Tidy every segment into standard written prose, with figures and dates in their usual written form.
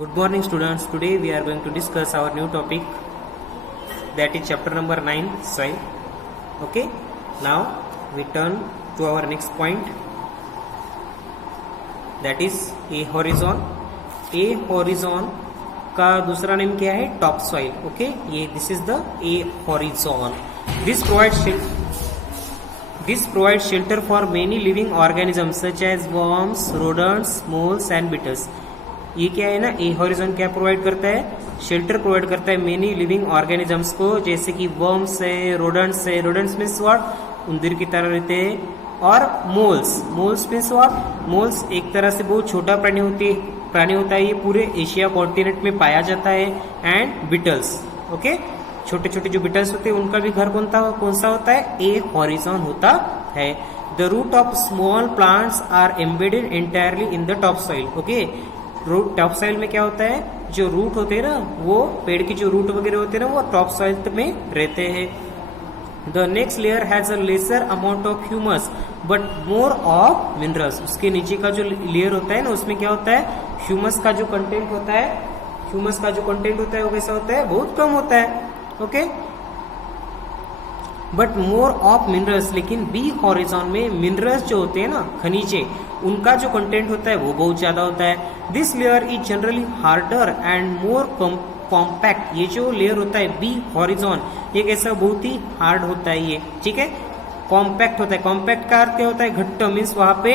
Good morning students. Today we are going to discuss our new topic, that is chapter number 9, soil. Okay. Now we turn to our next point, that is a horizon. A horizon का दूसरा name क्या है? Top soil. Okay, ये this is the A horizon. This provides shelter for many living organisms such as worms, rodents, moles and beetles. ये क्या है ना, ए horizon क्या प्रोवाइड करता है? शेल्टर प्रोवाइड करता है मेनी लिविंग ऑर्गेनिजम्स को, जैसे कि वर्म्स है, रोडेंट्स है. Rodents means what? उंदीर की तरह रहते हैं. और मोल्स मीन्स व्हाट? मोल्स एक तरह से बहुत छोटा प्राणी होता है. ये पूरे एशिया कॉन्टिनेंट में पाया जाता है. And Beatles. ओके, छोटे छोटे जो बिटल्स होते हैं उनका भी घर कौन सा होता है? ए हॉरिजॉन होता है. The root of small plants are embedded entirely in the top soil. Okay, root top soil में क्या होता है? जो रूट होते हैं ना, वो पेड़ की जो रूट वगैरह होते हैं ना, वो टॉप सॉइल में रहते हैं. The next layer has a lesser amount of humus but more of minerals. उसके नीचे का जो लेयर होता है ना, उसमें क्या होता है? ह्यूमस का जो कंटेंट होता है वो कैसा होता है? बहुत कम होता है. Okay, but more of minerals. लेकिन बी हॉरिजॉन में मिनरल्स जो होते हैं ना, खनिजे, उनका जो कंटेंट होता है वो बहुत ज्यादा होता है. This layer is generally harder and more compact. ये जो लेयर होता है बी हॉरिजॉन, ये कैसा? बहुत ही हार्ड होता है ये. ठीक है, कॉम्पैक्ट होता है. कॉम्पैक्ट का अर्थ क्या होता है? घट्ट. मीन्स वहां पे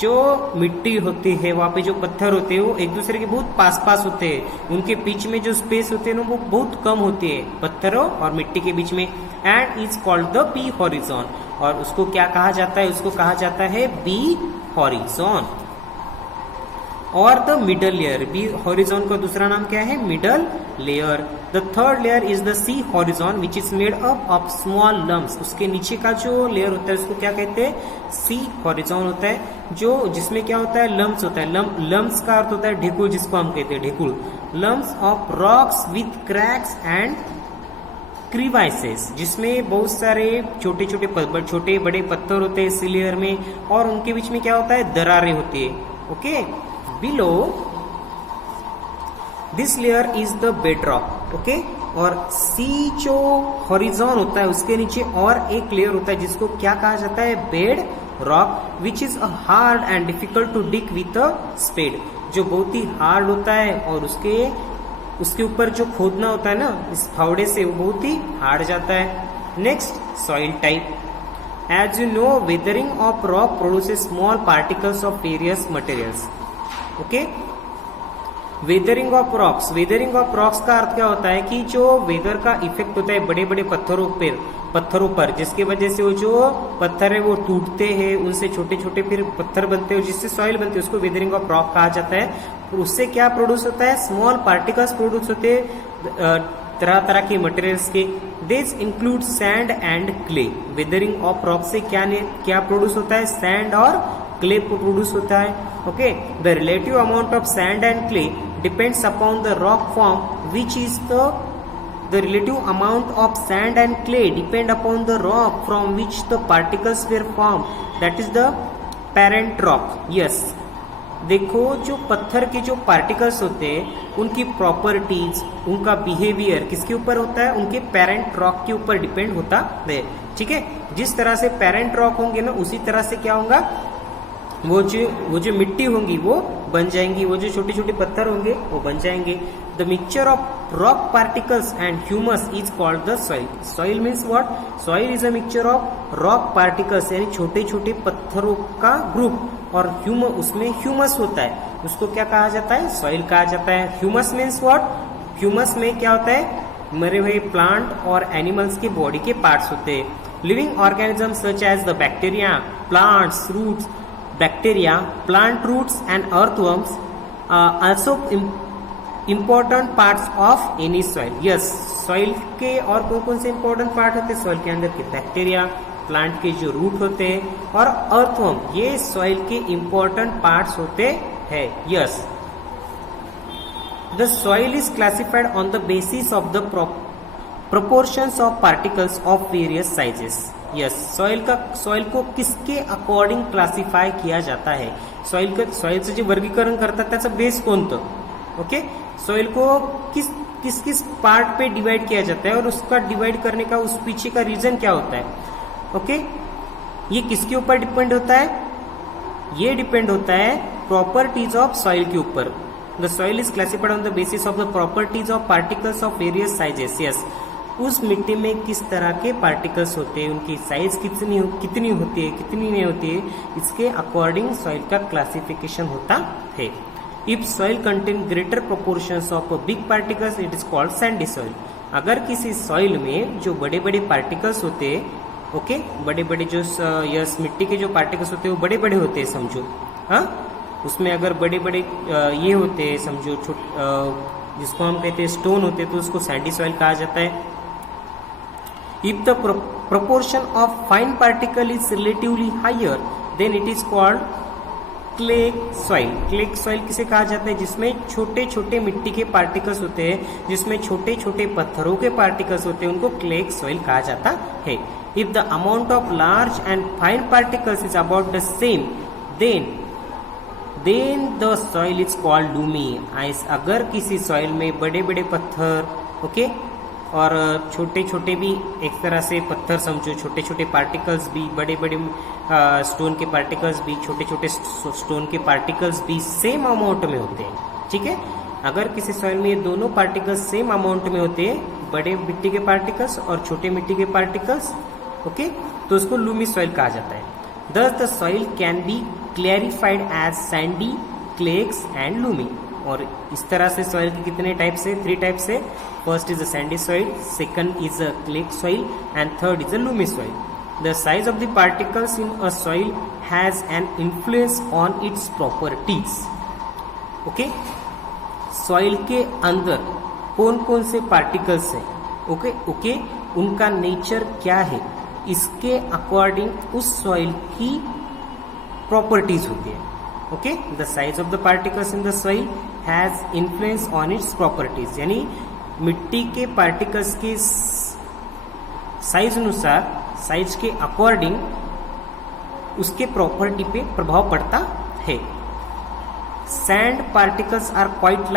जो मिट्टी होती है, वहां पे जो पत्थर होते हैं वो एक दूसरे के बहुत पास होते हैं. उनके बीच में जो स्पेस होते हैं ना, वो बहुत कम होती है पत्थरों और मिट्टी के बीच में. And is called the B horizon. और उसको क्या कहा जाता है? उसको कहा जाता है बी हॉरिजॉन. और the middle layer. B horizon का दूसरा नाम क्या है? Middle layer. The third layer is the C horizon which is made up of small lumps. उसके नीचे का जो लेयर होता है उसको क्या कहते हैं? सी हॉरिजॉन होता है, जो जिसमें क्या होता है? लम्स होता है. लम्स का अर्थ होता है ढेकुल, जिसको हम कहते हैं ढेकुल. Lumps of rocks with cracks and crevices, जिसमें बहुत सारे छोटे बड़े पत्थर होते हैं इसी लेयर में, और उनके बीच में क्या होता है? दरारें होती है. Okay, below this layer is the bed rock. Okay, और सी जो हॉरिजॉन होता है उसके नीचे और एक लेयर होता है जिसको क्या कहा जाता है? Bed rock, which is a hard and difficult to dig with a spade. जो बहुत ही हार्ड होता है और उसके ऊपर जो खोदना होता है ना इस फावड़े से, वो बहुत ही हार्ड जाता है. Next, soil type. As you know, weathering of rock produces small particles of various materials. Okay, weathering of rocks का अर्थ क्या होता है? कि जो वेदर का इफेक्ट होता है बड़े बड़े पत्थरों पर, जिसके वजह से वो जो पत्थर है वो टूटते हैं, उनसे छोटे छोटे फिर पत्थर बनते हैं, जिससे सॉइल बनती है, उसको वेदरिंग ऑफ रॉक कहा जाता है. उससे क्या प्रोड्यूस होता है? स्मॉल पार्टिकल्स प्रोड्यूस होते हैं तरह तरह के मटेरियल्स के. This include sand and clay. Weathering of rock से क्या प्रोड्यूस होता है? सैंड और क्ले प्रोड्यूस होता है. Okay, the relative amount of sand and clay depends upon the rock form, which is the relative amount of sand and clay depend upon the rock from which the particles were formed, that is the parent rock. Yes, देखो, जो पत्थर के जो particles होते हैं उनकी properties, उनका behaviour किसके ऊपर होता है? उनके पेरेंट रॉक के ऊपर डिपेंड होता है. ठीक है, जिस तरह से पेरेंट रॉक होंगे ना, उसी तरह से क्या होगा? वो जो मिट्टी होंगी वो बन जाएंगी, वो जो छोटे छोटे पत्थर होंगे वो बन जाएंगे. The mixture of rock particles and humus is called the soil. Soil means what? Soil is a mixture of rock particles, यानी छोटे छोटे पत्थरों का ग्रुप, और उसमें ह्यूमस होता है, उसको क्या कहा जाता है? सॉइल कहा जाता है. Humus means what? ह्यूमस में क्या होता है? मरे हुए प्लांट और एनिमल्स के बॉडी के पार्ट्स होते हैं. Living organisms such as the bacteria, plants, roots, plant roots and earthworms also important parts of any soil. Yes, soil के और कौन से important part होते हैं soil के अंदर के? बैक्टीरिया, प्लांट के जो रूट होते हैं और अर्थवर्म, ये soil के important parts होते हैं. Yes, the soil is classified on the basis of the proportions of particles of various sizes. Yes, soil को किसके अकॉर्डिंग क्लासिफाय किया जाता है? सॉइल से जे वर्गीकरण करतात त्याचं बेस कोणतं? ओके, सॉइल को किस किस किस पार्ट पे डिवाइड किया जाता है और उसका डिवाइड करने का उस पीछे का रीजन क्या होता है। ओके, ये किसके ऊपर डिपेंड होता है, ये डिपेंड होता है प्रॉपर्टीज ऑफ सॉइल के ऊपर। The soil is classified on the basis of the properties of particles of various sizes. Yes, उस मिट्टी में किस तरह के पार्टिकल्स होते हैं, उनकी साइज कितनी होती है, कितनी नहीं होती है, इसके अकॉर्डिंग सॉइल का क्लासिफिकेशन होता है। If soil contain greater proportions of big particles it is called Sandy soil. अगर किसी सॉइल में जो बड़े बड़े पार्टिकल्स होते हैं, ओके, बड़े बड़े जो यस मिट्टी के जो पार्टिकल्स होते हैं वो बड़े बड़े होते हैं समझो, हाँ, उसमें अगर बड़े बड़े ये होते हैं समझो, जिसको हम कहते हैं स्टोन होते हैं, तो उसको सैंडी सॉइल कहा जाता है। If the proportion of fine particle is relatively higher, then it is called clay soil. Clay soil किसे कहा जाता है, जिसमें छोटे छोटे मिट्टी के पार्टिकल्स होते हैं, जिसमें छोटे छोटे पत्थरों के पार्टिकल्स होते हैं, उनको clay soil कहा जाता है। If the amount of large and fine particles is about the same, then the soil is called loamy. अगर किसी सॉइल में बड़े बड़े पत्थर, ओके, और छोटे छोटे भी एक तरह से पत्थर समझो, छोटे छोटे पार्टिकल्स भी, बड़े बड़े स्टोन के पार्टिकल्स भी, छोटे छोटे स्टोन के पार्टिकल्स भी सेम अमाउंट में होते हैं, ठीक है। अगर किसी सॉइल में ये दोनों पार्टिकल्स सेम अमाउंट में होते हैं, बड़े मिट्टी के पार्टिकल्स और छोटे मिट्टी के पार्टिकल्स, ओके, तो उसको लूमी सॉइल कहा जाता है। Thus the soil can be clarified as sandy, clays and loamy. और इस तरह से सॉइल के कितने टाइप्स है, 3 टाइप्स है। First is a Sandy soil, second is a clay soil and third is a Lumi soil. The size of the particles in a soil has an influence on its properties. Okay, soil के अंदर कौन कौन से particles हैं, okay, उनका nature क्या है, इसके अकॉर्डिंग उस सॉइल की प्रॉपर्टीज होती है। Okay, the size of the particles in the soil has influence on its properties, यानी मिट्टी के पार्टिकल्स के साइज अनुसार, साइज के अकॉर्डिंग उसके प्रॉपर्टी पे प्रभाव पड़ता है। Sand particles are quite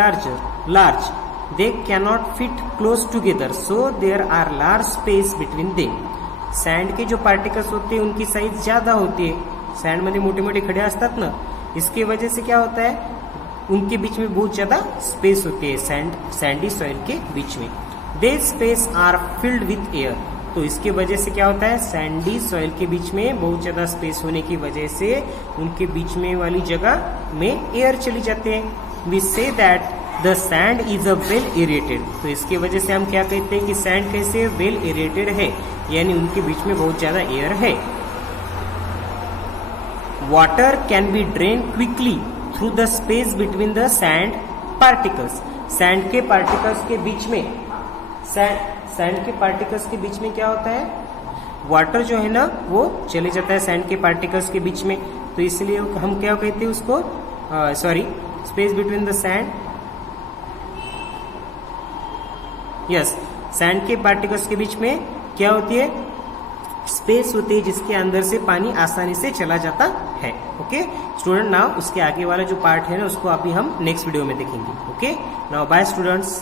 large, they cannot fit close together, so there are large space between them. Sand के जो पार्टिकल्स होते हैं उनकी साइज ज्यादा होती है, सैंड मध्ये मोठे मोठे खडे असतात ना, इसके वजह से क्या होता है, उनके बीच में बहुत ज्यादा स्पेस होती है सैंडी सॉइल के बीच में। They space are filled with air, तो इसके वजह से क्या होता है, सैंडी सॉइल के बीच में बहुत ज्यादा स्पेस होने की वजह से उनके बीच में वाली जगह में एयर चली जाते हैं। We say that the sand is a well aerated, तो इसके वजह से हम क्या कहते हैं कि सैंड कैसे वेल एरेटेड है, यानी उनके बीच में बहुत ज्यादा एयर है। Water can be drain quickly through the space between the sand particles. Sand के पार्टिकल्स के बीच में, सैंड के पार्टिकल्स के बीच में क्या होता है, वाटर जो है ना वो चले जाता है सैंड के पार्टिकल्स के बीच में, तो इसलिए हम क्या कहते हैं उसको, space between the sand, yes, sand के पार्टिकल्स के बीच में क्या होती है, स्पेस होती है जिसके अंदर से पानी आसानी से चला जाता है। ओके स्टूडेंट, नाउ उसके आगे वाला जो पार्ट है ना उसको अभी हम नेक्स्ट वीडियो में देखेंगे। Okay, now bye students.